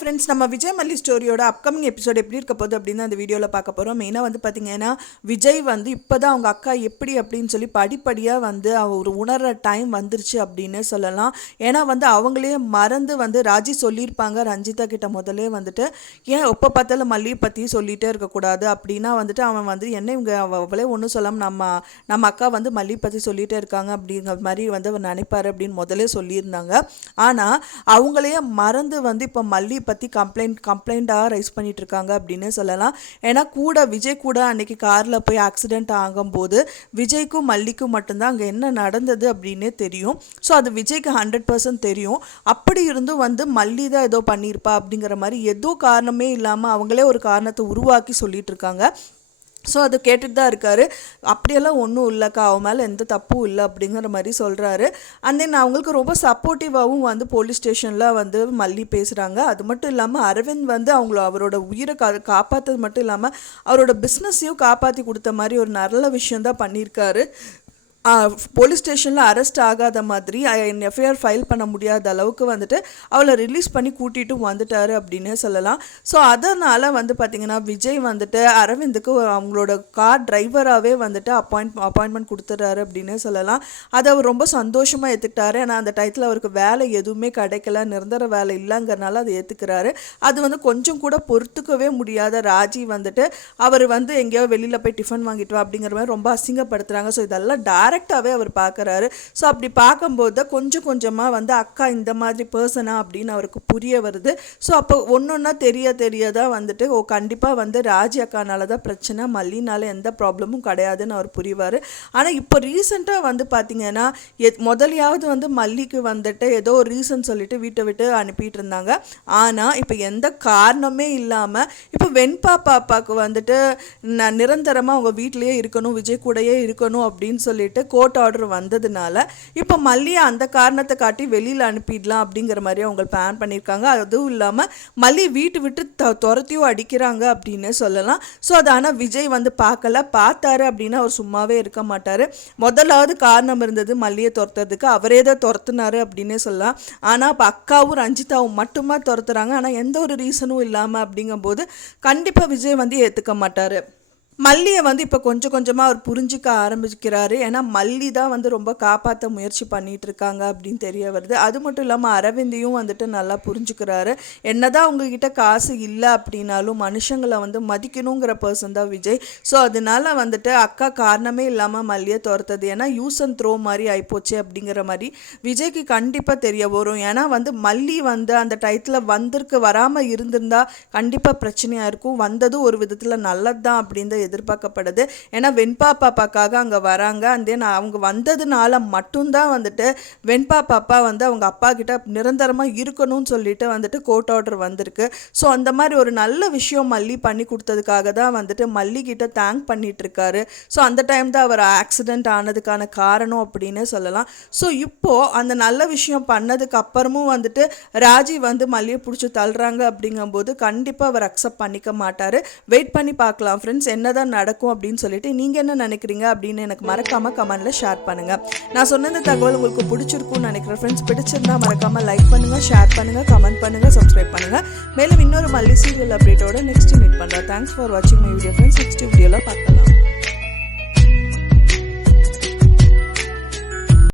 Friends, நம்ம விஜய் மல்லி ஸ்டோரியோட upcoming episode எப்படி இருக்க போகுது அப்படின்னு அந்த வீடியோவில் பார்க்க போகிறோம். மெயினாக வந்து பார்த்திங்கன்னா, விஜய் வந்து இப்போ தான் அவங்க அக்கா எப்படி அப்படின்னு சொல்லி படிப்படியாக வந்து ஒரு உணர்கிற டைம் வந்துருச்சு அப்படின்னு சொல்லலாம். ஏன்னா வந்து அவங்களே மறந்து வந்து ராஜி சொல்லியிருப்பாங்க ரஞ்சிதா கிட்ட முதலே வந்துட்டு, ஏன் எப்போ பார்த்தாலும் மல்லியை பற்றி சொல்லிகிட்டே இருக்கக்கூடாது அப்படின்னா வந்துட்டு அவன் வந்து என்ன இவங்க அவளே ஒன்றும் சொல்லாமல் நம்ம அக்கா வந்து மல்லி பற்றி சொல்லிகிட்டே இருக்காங்க அப்படிங்கிற மாதிரி வந்து அவர் நினைப்பார் அப்படின்னு முதலே சொல்லியிருந்தாங்க. ஆனால் அவங்களே மறந்து வந்து இப்போ மல்லி பற்றி கம்ப்ளைண்ட்டாக ரைஸ் பண்ணிட்டு இருக்காங்க அப்படின்னு சொல்லலாம். ஏன்னா விஜய் கூட அன்னைக்கு காரில் போய் ஆக்சிடென்ட் ஆகும்போது விஜய்க்கும் மல்லிக்கும் மட்டும்தான் அங்கே என்ன நடந்தது அப்படின்னே தெரியும். ஸோ அது விஜய்க்கு 100% தெரியும். அப்படி இருந்தும் வந்து மல்லி தான் ஏதோ பண்ணியிருப்பா அப்படிங்கிற மாதிரி ஏதோ காரணமே இல்லாமல் அவங்களே ஒரு காரணத்தை உருவாக்கி சொல்லிட்டு இருக்காங்க. ஸோ அது கேட்டுட்டு தான் இருக்காரு. அப்படியெல்லாம் ஒன்றும் இல்லைக்கா, அவன் மேலே எந்த தப்பும் இல்லை அப்படிங்கிற மாதிரி சொல்கிறாரு. அண்ட் தென் அவங்களுக்கு ரொம்ப சப்போர்ட்டிவாகவும் வந்து போலீஸ் ஸ்டேஷனில் வந்து மல்லி பேசுகிறாங்க. அது மட்டும் இல்லாமல் அரவிந்த் வந்து அவரோட உயிரை காப்பாற்றது மட்டும் இல்லாமல் அவரோட பிஸ்னஸையும் காப்பாற்றி கொடுத்த மாதிரி ஒரு நல்ல விஷயந்தான் பண்ணியிருக்காரு. போலீஸ் ஸ்டேஷனில் அரெஸ்ட் ஆகாத மாதிரி எஃப்ஐஆர் ஃபைல் பண்ண முடியாத அளவுக்கு வந்துட்டு அவளை ரிலீஸ் பண்ணி கூட்டிகிட்டு வந்துட்டாரு அப்படின்னு சொல்லலாம். ஸோ அதனால் வந்து பார்த்திங்கன்னா விஜய் வந்துட்டு அரவிந்துக்கு அவங்களோட கார் டிரைவராகவே வந்துட்டு அப்பாயின்மெண்ட் கொடுத்துட்றாரு அப்படின்னு சொல்லலாம். அதை அவர் ரொம்ப சந்தோஷமாக ஏற்றுக்கிட்டாரு. ஏன்னா அந்த டயத்தில் அவருக்கு வேலை எதுவுமே கிடைக்கல, நிரந்தர வேலை இல்லைங்கிறனால அதை ஏற்றுக்கிறாரு. அது வந்து கொஞ்சம் கூட பொறுத்துக்கவே முடியாத ராஜி வந்துட்டு அவர் வந்து எங்கேயோ வெளியில் போய் டிஃபன் வாங்கிட்டு வா அப்படிங்கிற மாதிரி ரொம்ப அசிங்கப்படுத்துகிறாங்க. ஸோ இதெல்லாம் டைரெக்டாகவே அவர் பார்க்குறாரு. ஸோ அப்படி பார்க்கும்போது கொஞ்சம் கொஞ்சமாக வந்து அக்கா இந்த மாதிரி பர்சனா அப்படின்னு அவருக்கு புரிய வருது. ஸோ அப்போ ஒன்றொன்னா தெரியாதான் வந்துட்டு கண்டிப்பாக வந்து ராஜி அக்கானால தான் பிரச்சனை, மல்லினால எந்த ப்ராப்ளமும் கிடையாதுன்னு அவர் புரிவார். ஆனால் இப்போ ரீசெண்டாக வந்து பார்த்திங்கன்னா முதலையாவது வந்து மல்லிக்கு வந்துட்டு ஏதோ ஒரு ரீசன் சொல்லிட்டு வீட்டை விட்டு அனுப்பிட்டு இருந்தாங்க. ஆனால் இப்போ எந்த காரணமே இல்லாமல் இப்போ வெண்பா பாப்பாவுக்கு வந்துட்டு நிரந்தரமாக அவங்க வீட்டிலேயே இருக்கணும், விஜய் கூடயே இருக்கணும் அப்படின்னு சொல்லிட்டு கோர்ட் ஆர்டர் வந்ததுனால இப்போ மல்லியை அந்த காரணத்தை காட்டி வெளியில் அனுப்பிடலாம் அப்படிங்கிற மாதிரி அவங்க பிளான் பண்ணியிருக்காங்க. அதுவும் இல்லாமல் மல்லி வீட்டு விட்டு துரத்தியும் அடிக்கிறாங்க அப்படின்னு சொல்லலாம். ஸோ அது ஆனால் விஜய் வந்து பார்த்தாரு அப்படின்னா அவர் சும்மாவே இருக்க மாட்டார். முதலாவது காரணம் இருந்தது மல்லியை துரத்துறதுக்கு, அவரே தான் துரத்துனாரு அப்படின்னே சொல்லலாம். ஆனால் இப்போ அக்காவும் ரஞ்சிதாவும் மட்டுமா துரத்துறாங்க, ஆனால் எந்த ஒரு ரீசனும் இல்லாமல் அப்படிங்கும்போது கண்டிப்பாக விஜய் வந்து ஏற்றுக்க மாட்டார். மல்லியை வந்து இப்போ கொஞ்சம் கொஞ்சமாக அவர் புரிஞ்சிக்க ஆரம்பிக்கிறாரு. ஏன்னா மல்லி தான் வந்து ரொம்ப காப்பாற்ற முயற்சி பண்ணிகிட்டு இருக்காங்க அப்படின்னு தெரிய வருது. அது மட்டும் இல்லாமல் அரவிந்தையும் வந்துட்டு நல்லா புரிஞ்சுக்கிறாரு. என்னதான் உங்ககிட்ட காசு இல்லை அப்படின்னாலும் மனுஷங்களை வந்து மதிக்கணுங்கிற பர்சன் தான் விஜய். ஸோ அதனால வந்துட்டு அக்கா காரணமே இல்லாமல் மல்லியை துரத்தது ஏன்னா யூஸ் அண்ட் த்ரோ மாதிரி ஆகிப்போச்சு அப்படிங்கிற மாதிரி விஜய்க்கு கண்டிப்பாக தெரிய வரும். ஏன்னா வந்து மல்லி வந்து அந்த டயத்தில் வராமல் இருந்திருந்தா கண்டிப்பாக பிரச்சனையாக இருக்கும். வந்ததும் ஒரு விதத்தில் நல்லது தான் அப்படின்னு எதிர்பார்க்கப்படுது. ஏன்னா வெண்பா பாப்பாக்காக அங்கே வராங்க. அண்ட் தென் அவங்க வந்ததுனால மட்டும்தான் வந்துட்டு வெண்பா பாப்பா வந்து அவங்க அப்பா கிட்ட நிரந்தரமாக இருக்கணும்னு சொல்லிட்டு வந்துட்டு கோர்ட் ஆர்டர் வந்திருக்கு. ஸோ அந்த மாதிரி ஒரு நல்ல விஷயம் மல்லி பண்ணி கொடுத்ததுக்காக தான் வந்துட்டு மல்லி கிட்ட தேங்க் பண்ணிட்டு இருக்காரு. ஸோ அந்த டைம் தான் அவர் ஆக்சிடென்ட் ஆனதுக்கான காரணம் அப்படின்னு சொல்லலாம். ஸோ இப்போது அந்த நல்ல விஷயம் பண்ணதுக்கு அப்புறமும் வந்துட்டு ராஜி வந்து மல்லியை பிடிச்சி தள்ளுறாங்க அப்படிங்கும்போது கண்டிப்பாக அவர் அக்செப்ட் பண்ணிக்க மாட்டார். வெயிட் பண்ணி பார்க்கலாம் ஃப்ரெண்ட்ஸ், என்னதான் நடக்கும் அப்படின்னு சொல்லிட்டு நீங்கள் என்ன நினைக்கிறீங்க அப்படின்னு எனக்கு மறக்காமல் கமெண்ட்டில் ஷேர் பண்ணுங்கள். நான் சொன்ன இந்த தகவல் உங்களுக்கு பிடிச்சிருக்கும்னு நினைக்கிறேன் ஃப்ரெண்ட்ஸ். பிடிச்சிருந்தா மறக்காமல் லைக் பண்ணுங்கள், ஷேர் பண்ணுங்கள், கமெண்ட் பண்ணுங்கள், சப்ஸ்கிரைப் பண்ணுங்கள். மேலும் இன்னொரு மல்லி சீரியல் அப்டேட்டோட நெக்ஸ்ட் மீட் பண்ணுறேன். தேங்க்ஸ் ஃபார் வாட்சிங் மை வீடியோ ஃப்ரெண்ட்ஸ். நெக்ஸ்ட் வீடியோவில் பார்க்கலாம்.